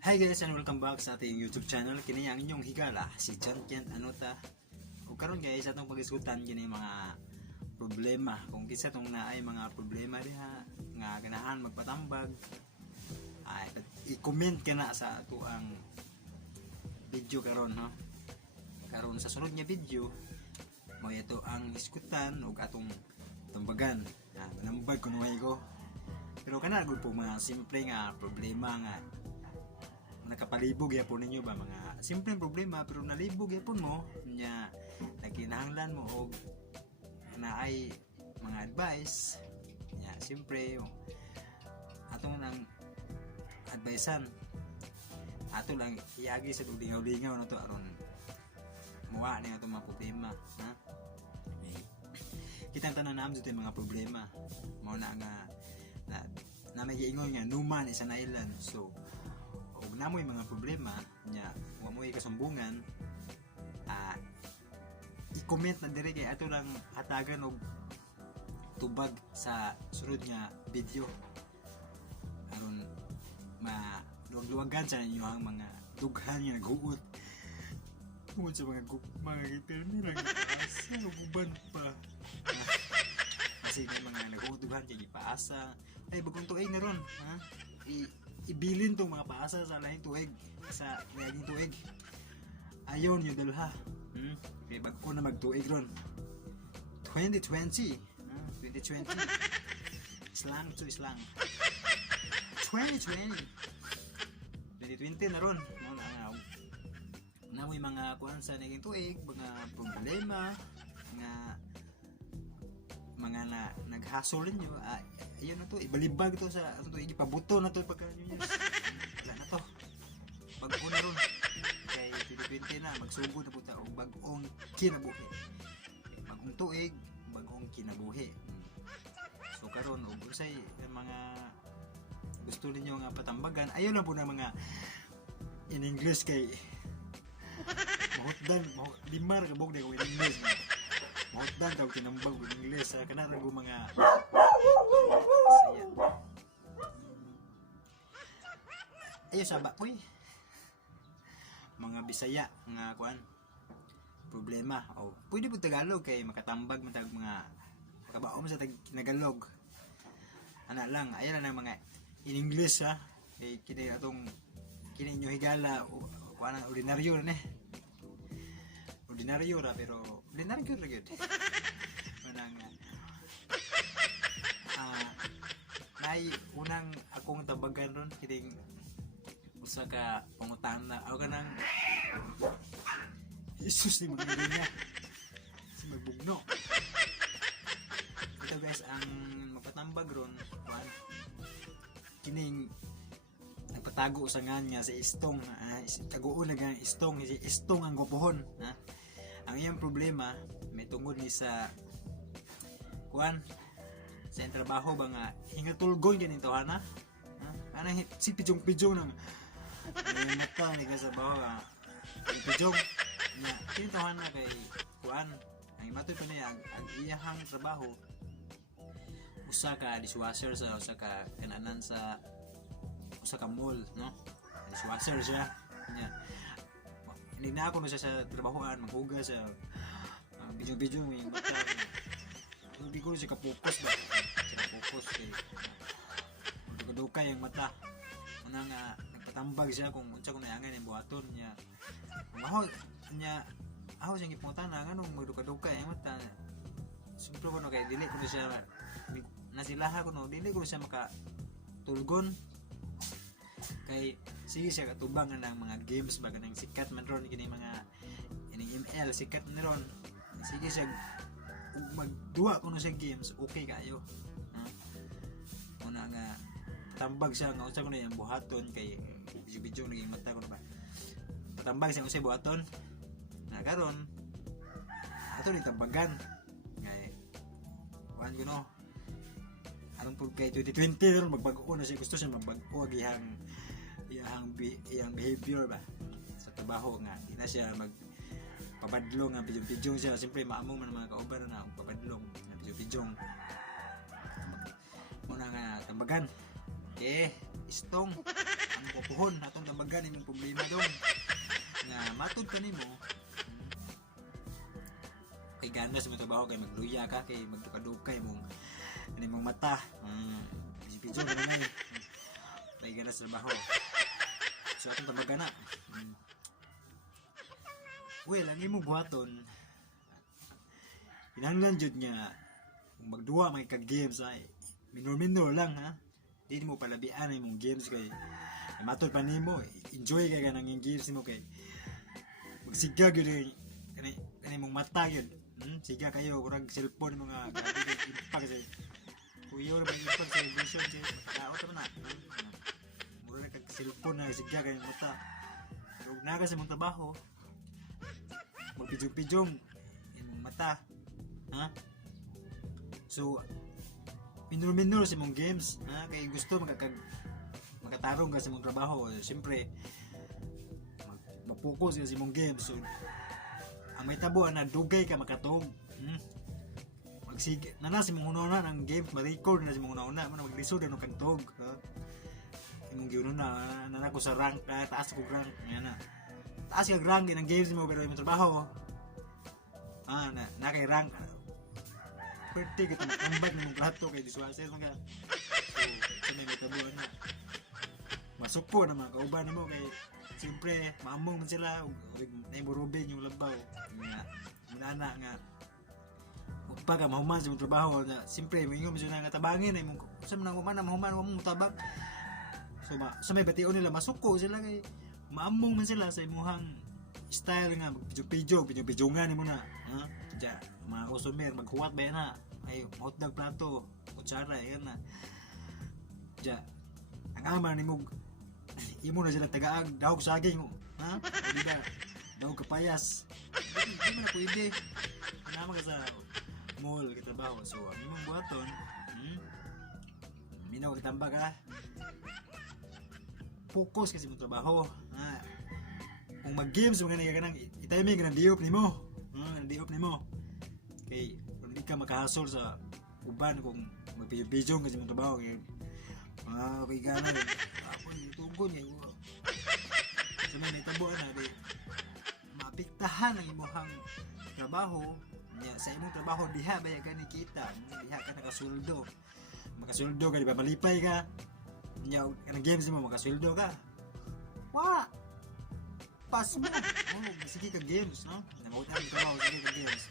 Hi guys and welcome back sa ating YouTube channel. Kini ang inyong higala si John Kent Anota. Ug karon guys atong pag-iskutan kini mga problema kung kinsa tong naay mga problema diha nga ganahan magpatambag. Ay i-comment kana sa ato ang video karon no. Karon sa sunod nga video mao ito ang iskutan ug atong tambagan. Manambag kuno ko. Pero kana gud po mga simple nga problema nga nakapalibog yapon ninyo ba mga simpleng problema pero nalibog yapon mo nya nagkinahanglan mo og naay mga advice nya siyempre atong nang advicean ato lang iagi sa lingaw-lingaw na to aron muwa na itong mga problema ha kitang tanan naam sa mga problema mao na nga na may giingon nga numan is an island so ug namoy mga problema nya wa mo'y kasumbungan i-comment na dire kay ato lang hatagan og tubag sa sunod nga video aron maluwag-luwagan sa inyo ang mga dughan nga naghuot tungod sa mga giterno lang asa uban pa kasi may mga naghuot-dughan kay ipaasa ay bagong tuig na ron ha ibilin tong mga paasa sa laing tuig sa naging tuig ayon yung dalha kaya bago na magtuig ron 2020 2020 islang to islang 2020 na ron na may mga kuhan sa naging tuig mga problema mga naghasol ninyo ayun na to ibalibag to sa to ipabuto na to pagka New Year's wala na to bago na ron kay 2020 na magsugod na po ta og bagong kinabuhi bagong tuig bagong kinabuhi so karon og unsay mga gusto ninyo nga patambagan ayun na po na mga in English kay mahutdan limar ka bog ko in English mahutdan daw kinambag in English kana ra go mga saya ayo saba koy mga Bisaya nga kuan problema o pwede po Tagalog kay makatambag man tag mga kabaom sa Tagalog ana lang ayan na mga in English ha kay kini atong kini inyo higala kuan ang ordinaryo na ordinaryo ra pero ordinaryo ra gyud manang nay unang akong tabagan ron kining usa ka pangutana ako kanang Jesus ni mga niya si magbugno ito guys ang magpatambag ron kuan kining nagpatago sa nganya sa istong taguon na nga istong si istong ang gopohon ha ang iyang problema may tungod ni sa kuan sa trabaho ba nga hingatulgon ganito hana ana si pijong-pijong nang mata ni ka sa baho pijong nya kinito hana kay kuan ang matoy pa niya ang iyahang trabaho usa ka dishwasher sa usa ka kananan sa usa ka mall no dishwasher siya nya hindi na ako na siya sa trabahoan maghugas sa pijong-pijong yung mata hindi ko siya ka-focus ba focus kay dugay ang mata ana nga nagpatambag siya kung unsa ko naangan ang buhaton niya maho niya aho siyang ipunta na nganong magdukay ang mata simplo ko no kay dili ko siya nasilaha ko no dili ko siya makatulgon kay sige siya katubang ng mga games baga nang sikat man ron kini mga ining ML sikat man ron sige siya magduwa ko no sa games okay kayo una nga tambag siya nga unsa ko na yung buhaton kay video naging mata ko na ba patambag siya usay buhaton na karon ato ni tambagan kay kuan ko no anong pud kay 2020 ron magbago ko na siya gusto siya magbago iyang behavior ba sa trabaho nga di na siya pabadlong nga pijong-pijong siya siyempre maamong man mga kauban na pabadlong nga pijong-pijong muna nga tambagan okay istong ang pupuhon atong tambagan gani mong problema dong. Nga matod ka nimo. Kay ganda sa mga trabaho kay magluya ka kay magdukadukay mong mong mata. Pidyo ka na eh. Kay ganda sa trabaho. So atong tabaga na. Well, ang imong buhaton kinahanglan jud nga kung magduwa may kag-games ay minor lang ha. Di mo palabian imong games kay matod pa nimo, enjoy kay kanang games mo kay magsiga gyud kani mong mata gyud. Siga kayo kurang cellphone mga impact kasi kuyo ra may impact sa vision kasi tao ta na. Mura kag cellphone na siga kay mata. Pero naga sa mong trabaho magpijong-pijong imong mata. Ha? So minor sa mong games, ha? Kay gusto makatarong ka sa mong trabaho, siyempre mapokus ka sa mong games. So ang may tabo na dugay ka makatog. Magsige na si mong una ng games, ma-record na si mong una maglisod ano kang tog. Ha? Imong giuno na ko sa rank, taas ko rank, yan na. Taas ka rank ng games mo pero imong trabaho na kay rank pwede ka tambag ng plato kay diswasel mga so may tabuan na masuko na mga kauban mo kay siyempre maamong man sila naiburubin yung labaw nga manana nga pagka mahuman sa mong trabaho na siyempre maingom sila nga tabangin ay mong sa mga humana mahuman mo tabang so sa may bation nila masuko sila kay maamong man sila sa imuhang style nga pidyo-pidyongan mo na ha ja mga customer maghuwat ba na ay hotdog plato kutsara yan na ja ang ama ni mo imo na sila tagaag daog saging ha di ba daog kapayas di man na pwede naman ka sa mall kitabaho so ang imong buhaton minaw kitambag ha focus kasi mo trabaho ha kung mag-games mga nagkanang itime ka ng diop nimo diop nimo kay kung di ka makahasol sa uban kung magpidyo-pidyo kasi mong trabaho kay kay gano'n ako yung tugon niya sa may nagtabuan na di maapiktahan ang imuhang trabaho niya sa imong trabaho diha baya ka kita diha ka nakasuldo makasuldo ka di ba malipay ka niya kanang games mo makasuldo ka pas mo sige ka games no namutan ka mo sige ka games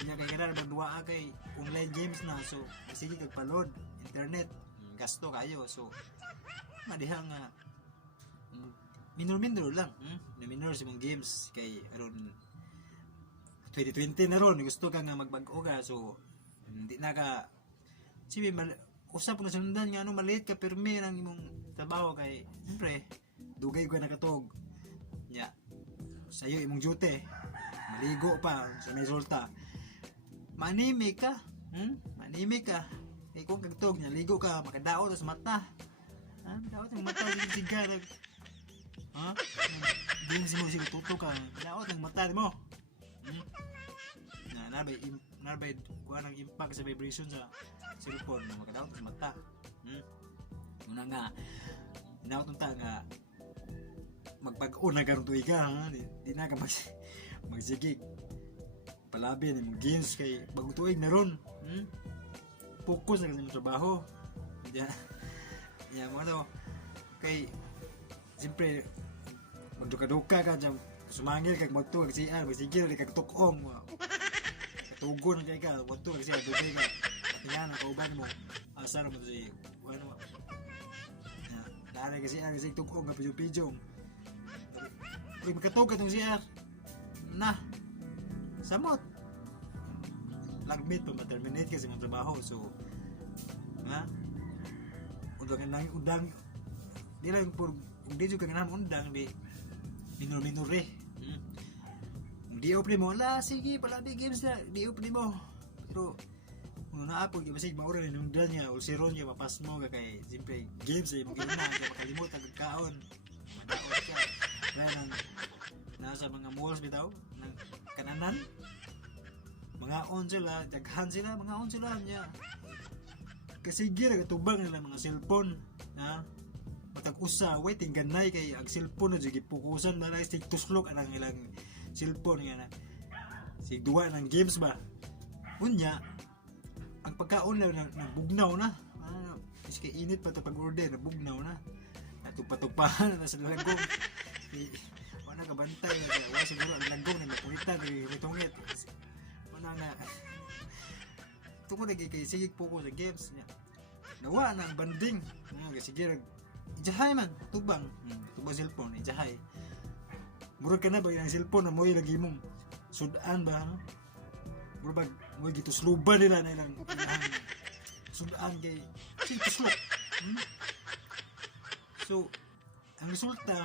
kanya kay kada magduwa kay online games na so sige kag palod internet gasto kayo so madiha nga minor lang minor sa mga games kay aron 2020 na ron gusto ka nga magbag-o ka so hindi na ka sibi usap na sundan nga maliit ka perme ng imong trabaho kay siyempre dugay ko nakatog nya sayo imong duty maligo pa sa may resulta manimi ka kay kung kagtog nya ligo ka makadaot sa mata daot ang mata sigar di mo sige tuto ka daot ang mata mo nabay kuha ng impact sa vibration sa cellphone na makadaot sa mata muna nga inaot ta nga magpag-o na karong tuig ka di na ka magsigig palabi ng games kay bagong tuig na ron focus na kasi ng trabaho mo ano kay siyempre magduka-duka ka dyan sumangil kag magtuwa kasi magsigil kag tukong katugon kay ka magtuwa kasi dugay ka yan ang kauban mo asar mo si ano dara kasi tukong ka pidyo-pidyong kung magkatog ka itong siya na samot lagbit pa ma-terminate kasi mong trabaho so undang di lang por di juga ganang undang di minor di open mo la sige palabi games na di open mo pero kung naapod yung masig maura rin yung niya ulsiron niya mapas mo kay siyempre games ay magiging na makalimut ang kaon madaot ka kaya nasa mga malls bitaw ng kananan mga on sila daghan sila mga on sila niya kasi gira katubang nila mga cellphone matag usa waiting ganay kay ang cellphone na jud gipukusan na lang sig tuslok anang ilang cellphone nga na sig duwa ng games ba unya ang pagkaon na nabugnaw na iske init pa ta pag-order nabugnaw na natugpatugpahan na sa lagong wala ka bantay wala siguro ang lagong na napunita ni ritungit wala na tungkol kay sigig po ko sa games niya nawa na ang banding sige ijahay man tubang tubang cellphone ijahay murag ka na ba yung cellphone na mo lagi mong sudan ba no? Murag mo gitusluban nila na ilang sudan kay tuslok so ang resulta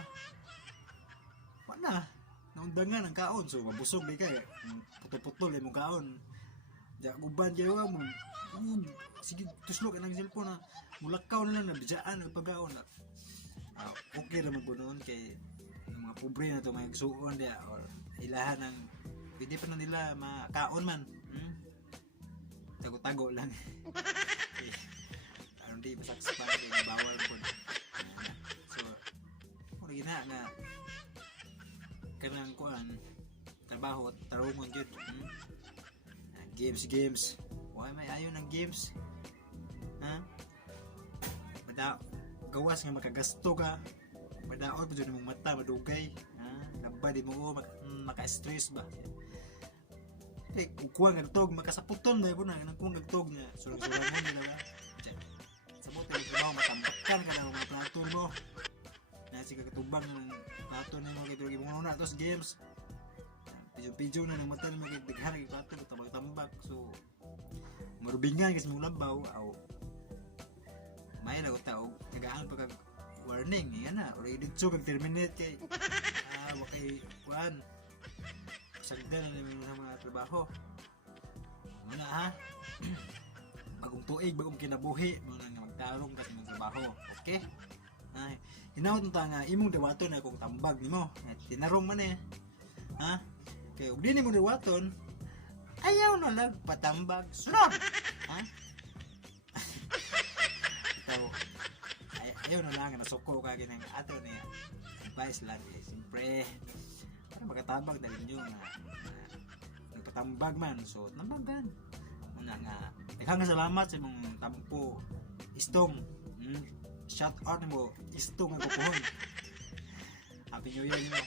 wala naundangan ang kaon so mabusog di kay putol-putol yung kaon diya guban kayo mo sige tuslok ang cellphone na mulakaw na lang nabijaan ang pagkaon okay naman po noon kay mga pobre na ito may suon diya or ilahan ng pwede pa na nila makaon man tago-tago lang aron di masaksapan kay bawal po so kung gina nga kanang kuan trabaho tarungon jud games why may ayo ng games bada gawas nga makagasto ka madaot jud imong mata madugay laba di mo maka-stress ba kuha ngagtog makasaputon ba po na kuha ngagtog nga surang-surang mo nila ba sa mo trabaho matambakan ka na mga plato mo na si kakatubang ng plato nimo kay tulog mo na tos games pidyo na ng mata nimo kay daghan kay plato tambak so marubingan kasi mo labaw aw may lagot taog tagaan pagka warning yan na ora dito kag terminate kay wakay kuan sagdan na namin sa mga trabaho muna ha bagong tuig bagong kinabuhi muna nga magtarong kasi ng trabaho okay hinaut nta nga imong dawaton na kung tambag nimo tinarong man ha kay ug dinhi mo dawaton ayaw na lang patambag sunod ha ayaw na lang nasuko ka ginang ato niya advice lang siyempre para makatabag dahil nyo na nagpatambag man so nambagan muna nga daghang salamat sa imong tampo istong shout out mo istong ang kukuhon happy new year nyo